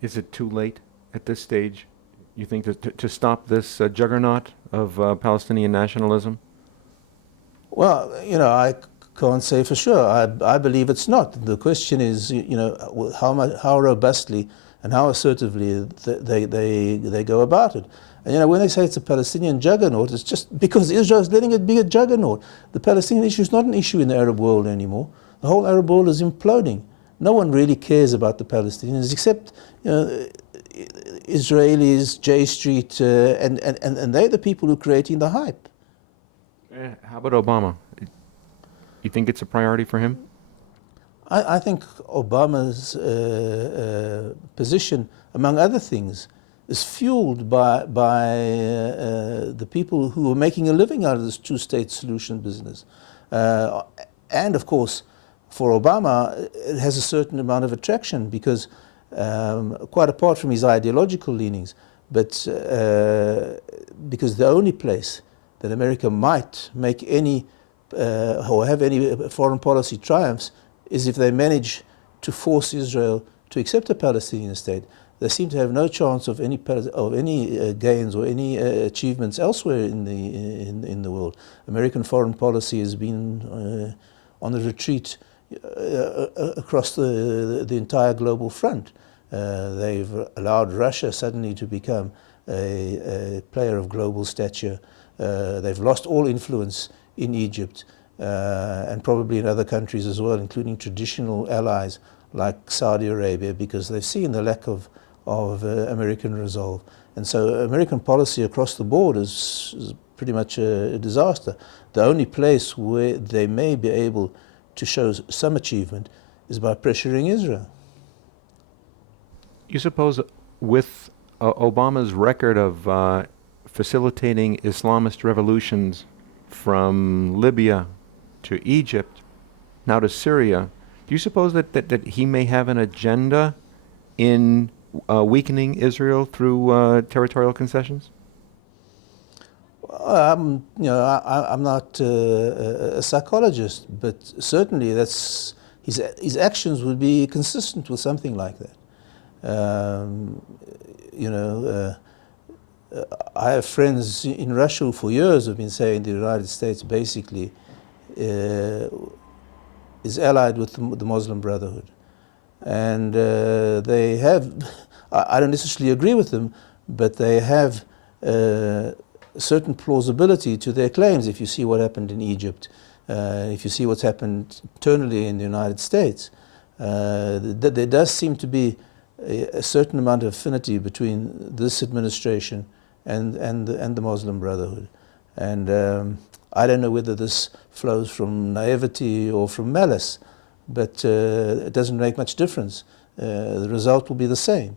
Is it too late at this stage, you think, to stop this juggernaut of Palestinian nationalism? Well, I can't say for sure. I believe it's not. The question is, how robustly and how assertively they go about it. And when they say it's a Palestinian juggernaut, it's just because Israel is letting it be a juggernaut. The Palestinian issue is not an issue in the Arab world anymore. The whole Arab world is imploding. No one really cares about the Palestinians except Israelis, J Street, and they're the people who are creating the hype. How about Obama? You think it's a priority for him? I think Obama's position, among other things, is fueled by the people who are making a living out of this two-state solution business. And of course, for Obama, it has a certain amount of attraction because, quite apart from his ideological leanings, but because the only place that America might make any or have any foreign policy triumphs is if they manage to force Israel to accept a Palestinian state. They seem to have no chance of any gains or any achievements elsewhere in the world. American foreign policy has been on the retreat across the entire global front. They've allowed Russia suddenly to become a player of global stature. They've lost all influence in Egypt and probably in other countries as well, including traditional allies like Saudi Arabia, because they've seen the lack of American resolve. And so American policy across the board is pretty much a disaster. The only place where they may be able to show some achievement is by pressuring Israel. You suppose with Obama's record of facilitating Islamist revolutions from Libya to Egypt, now to Syria, do you suppose that he may have an agenda in weakening Israel through territorial concessions? I'm not a psychologist, but certainly that's his actions would be consistent with something like that. I have friends in Russia who for years have been saying the United States basically is allied with the Muslim Brotherhood. And they have, I don't necessarily agree with them, but they have certain plausibility to their claims. If you see what happened in Egypt, if you see what's happened internally in the United States, there does seem to be a certain amount of affinity between this administration and the Muslim Brotherhood. And I don't know whether this flows from naivety or from malice, but it doesn't make much difference. The result will be the same.